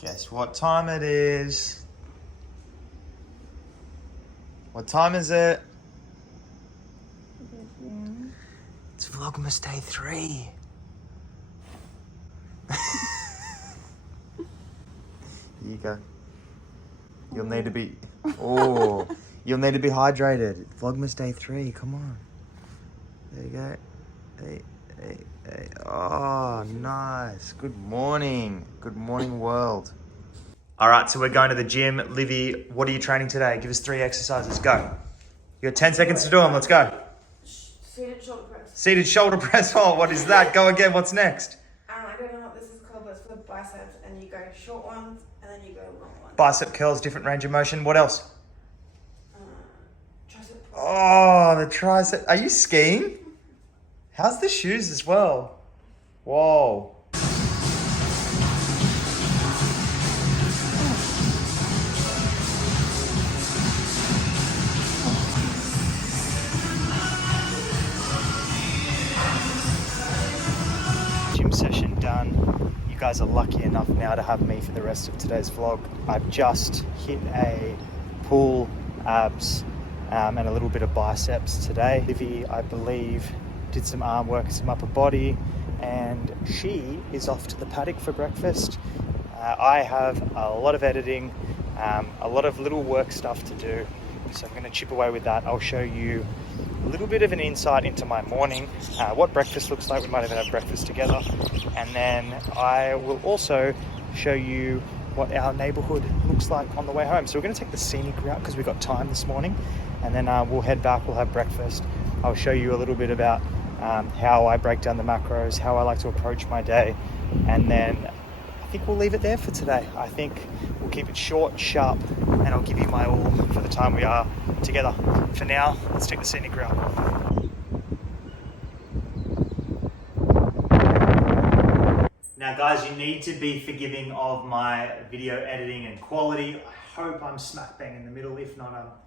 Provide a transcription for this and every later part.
Guess what time it is? What time is it? It's Vlogmas Day 3. Here you go. You'll need to be... Oh, you'll need to be hydrated. Vlogmas Day 3, come on. There you go. Hey. Oh, nice. Good morning. Good morning, world. All right, so we're going to the gym. Livy, what are you training today? Give us 3 exercises. Go. You got 10 seconds to do them. Let's go. Seated shoulder press. Seated shoulder press. Oh, what is that? Go again. What's next? I don't know what this is called, but it's for the biceps. And you go short ones, and then you go long ones. Bicep curls, different range of motion. What else? Tricep. Oh, the tricep. Are you skiing? How's the shoes as well? Whoa. Gym session done. You guys are lucky enough now to have me for the rest of today's vlog. I've just hit a pull, abs, and a little bit of biceps today. Livy, I believe, did some arm work, some upper body, and she is off to the paddock for breakfast. I have a lot of editing, a lot of little work stuff to do, so I'm going to chip away with that. I'll show you a little bit of an insight into my morning, what breakfast looks like. We might even have breakfast together, and then I will also show you what our neighborhood looks like on the way home. So we're going to take the scenic route because we've got time this morning, and then we'll head back, we'll have breakfast. I'll show you a little bit about how I break down the macros, how I like to approach my day, and then I think we'll leave it there for today. I think we'll keep it short, sharp, and I'll give you my all for the time we are together. For now, let's take the scenic route. Now guys, you need to be forgiving of my video editing and quality. I hope I'm smack bang in the middle. If not,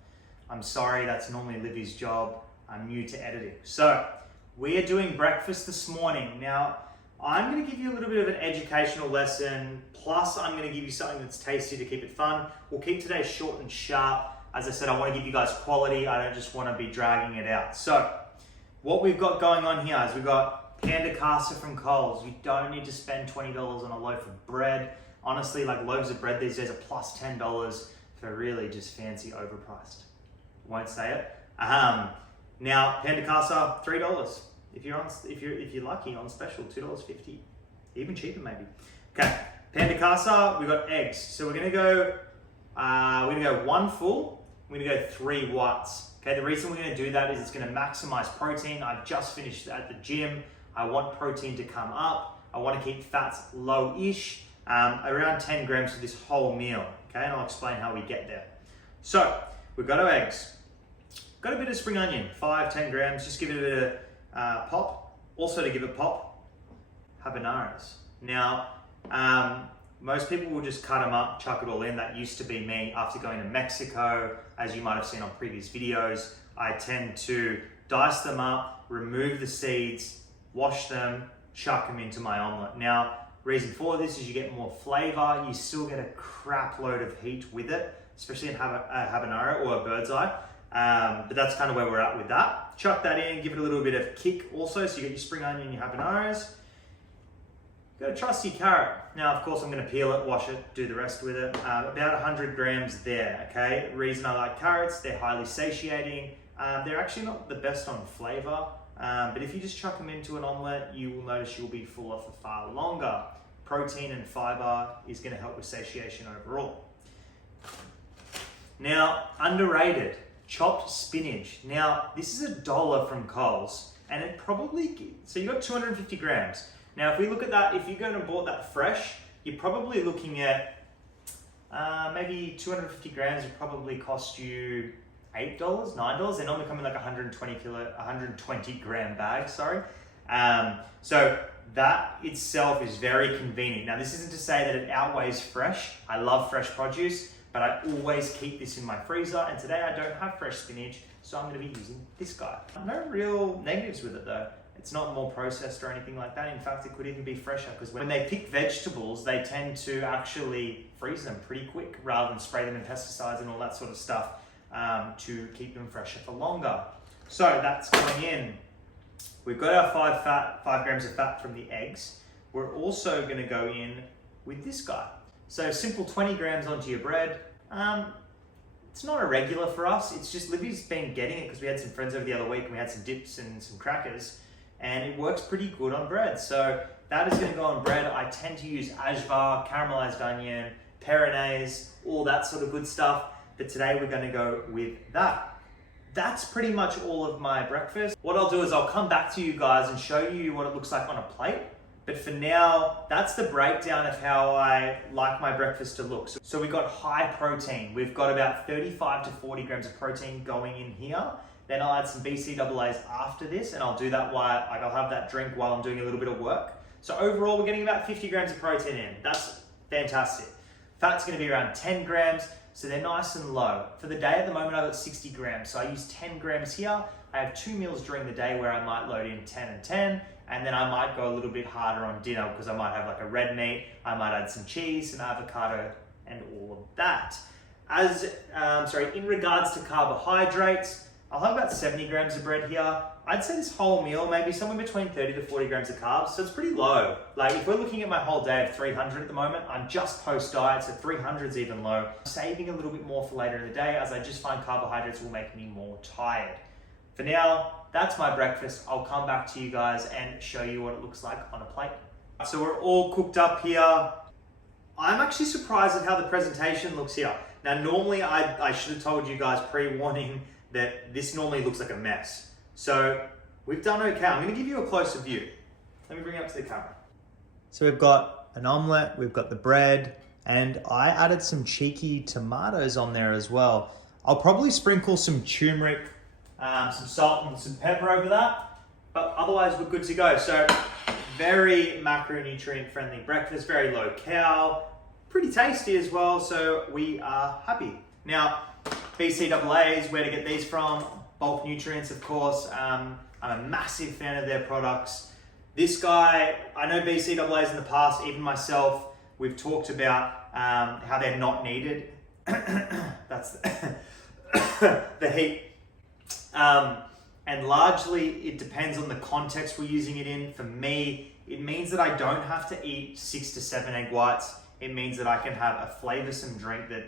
I'm sorry, that's normally Livy's job. I'm new to editing. So, we are doing breakfast this morning. Now, I'm going to give you a little bit of an educational lesson, plus I'm going to give you something that's tasty to keep it fun. We'll keep today short and sharp. As I said, I want to give you guys quality. I don't just want to be dragging it out. So, what we've got going on here is we've got Panda Casa from Coles. You don't need to spend $20 on a loaf of bread. Honestly, like loaves of bread these days are plus $10 for really just fancy overpriced. Won't say it. Now, Panda Casa, $3. If you're lucky, on special, $2.50, even cheaper maybe. Okay, Panda Casa, we've got eggs. So we're gonna go 1 full. We're gonna go 3 whites. Okay, the reason we're gonna do that is it's gonna maximize protein. I've just finished at the gym. I want protein to come up. I want to keep fats low-ish, around 10 grams for this whole meal. Okay, and I'll explain how we get there. So we've got our eggs. Got a bit of spring onion, 5-10 grams, just give it a bit of pop. Also to give it pop, habaneros. Now, most people will just cut them up, chuck it all in. That used to be me after going to Mexico, as you might have seen on previous videos. I tend to dice them up, remove the seeds, wash them, chuck them into my omelet. Now, reason for this is you get more flavor, you still get a crap load of heat with it, especially in a habanero or a bird's eye. But that's kind of where we're at with that. Chuck that in, give it a little bit of kick also, so you get your spring onion and your habaneros. Got a trusty carrot. Now, of course, I'm going to peel it, wash it, do the rest with it. About 100 grams there, okay? Reason I like carrots, they're highly satiating. They're actually not the best on flavor, but if you just chuck them into an omelette, you will notice you'll be fuller for far longer. Protein and fiber is going to help with satiation overall. Now, underrated. Chopped spinach. Now, this is $1 from Coles, and it probably, so you got 250 grams. Now, if we look at that, if you're going to bought that fresh, you're probably looking at maybe 250 grams would probably cost you $8, $9. They normally come in like 120 gram bags, sorry. So that itself is very convenient. Now, this isn't to say that it outweighs fresh. I love fresh produce, but I always keep this in my freezer, and today I don't have fresh spinach, so I'm going to be using this guy. No real negatives with it though. It's not more processed or anything like that. In fact, it could even be fresher, because when they pick vegetables, they tend to actually freeze them pretty quick rather than spray them in pesticides and all that sort of stuff to keep them fresher for longer. So that's going in. We've got our 5 grams of fat from the eggs. We're also going to go in with this guy. So simple 20 grams onto your bread. It's not a regular for us. It's just Livy's been getting it because we had some friends over the other week and we had some dips and some crackers, and it works pretty good on bread. So that is going to go on bread. I tend to use ajvar, caramelized onion, peronaise, all that sort of good stuff. But today we're going to go with that. That's pretty much all of my breakfast. What I'll do is I'll come back to you guys and show you what it looks like on a plate. But for now, that's the breakdown of how I like my breakfast to look. So we've got high protein. We've got about 35 to 40 grams of protein going in here. Then I'll add some BCAAs after this, and I'll do that while I'll have that drink while I'm doing a little bit of work. So overall, we're getting about 50 grams of protein in. That's fantastic. Fat's gonna be around 10 grams, so they're nice and low. For the day at the moment, I've got 60 grams. So I use 10 grams here. I have 2 meals during the day where I might load in 10 and 10, and then I might go a little bit harder on dinner because I might have like a red meat, I might add some cheese, some avocado, and all of that. In regards to carbohydrates, I'll have about 70 grams of bread here. I'd say this whole meal, maybe somewhere between 30 to 40 grams of carbs, so it's pretty low. Like if we're looking at my whole day of 300 at the moment, I'm just post-diet, so 300 is even low. I'm saving a little bit more for later in the day, as I just find carbohydrates will make me more tired. For now, that's my breakfast. I'll come back to you guys and show you what it looks like on a plate. So we're all cooked up here. I'm actually surprised at how the presentation looks here. Now, normally I should have told you guys pre-warning that this normally looks like a mess. So we've done okay. I'm gonna give you a closer view. Let me bring it up to the camera. So we've got an omelette, we've got the bread, and I added some cheeky tomatoes on there as well. I'll probably sprinkle some turmeric, some salt and some pepper over that, but otherwise we're good to go. So very macronutrient friendly breakfast, very low cal, pretty tasty as well, so we are happy. Now, BCAAs, where to get these from? Bulk Nutrients, of course. I'm a massive fan of their products. This guy, I know BCAAs in the past, even myself, we've talked about how they're not needed. That's the heat. And largely it depends on the context we're using it in. For me, it means that I don't have to eat 6 to 7 egg whites. It means that I can have a flavorsome drink a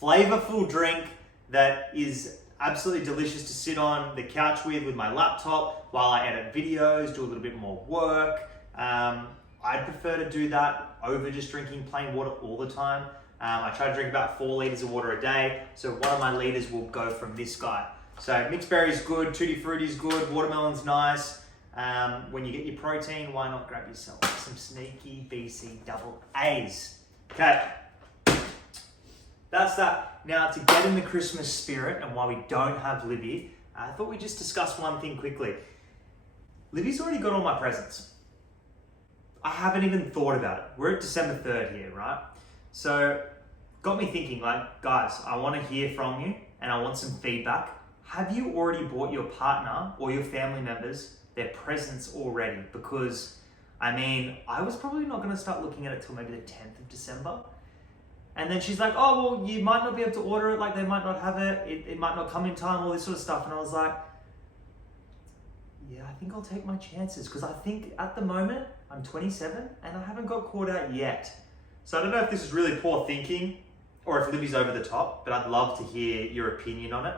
flavorful drink that is absolutely delicious to sit on the couch with my laptop while I edit videos, do a little bit more work. I'd prefer to do that over just drinking plain water all the time. I try to drink about 4 liters of water a day, so one of my liters will go from this guy. So mixed berries good, tutti frutti is good, watermelon's nice. When you get your protein, why not grab yourself some sneaky BCAAs? Okay, that's that. Now, to get in the Christmas spirit and why we don't have Livy, I thought we'd just discuss one thing quickly. Livy's already got all my presents. I haven't even thought about it. We're at December 3rd here, right? So, got me thinking, like, guys, I want to hear from you and I want some feedback. Have you already bought your partner or your family members their presents already? Because, I mean, I was probably not going to start looking at it till maybe the 10th of December. And then she's like, oh, well, you might not be able to order it, like they might not have it, it might not come in time, all this sort of stuff. And I was like, yeah, I think I'll take my chances, because I think at the moment, I'm 27 and I haven't got caught out yet. So I don't know if this is really poor thinking or if Livy's over the top, but I'd love to hear your opinion on it.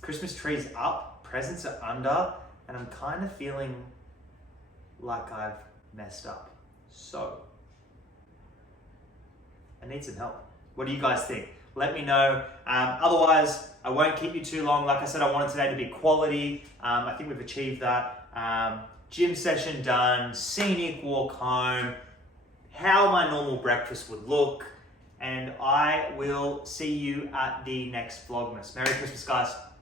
Christmas tree's up, presents are under, and I'm kind of feeling like I've messed up. So, I need some help. What do you guys think? Let me know. Otherwise, I won't keep you too long. Like I said, I wanted today to be quality. I think we've achieved that. Gym session done, scenic walk home, how my normal breakfast would look, and I will see you at the next Vlogmas. Merry Christmas, guys.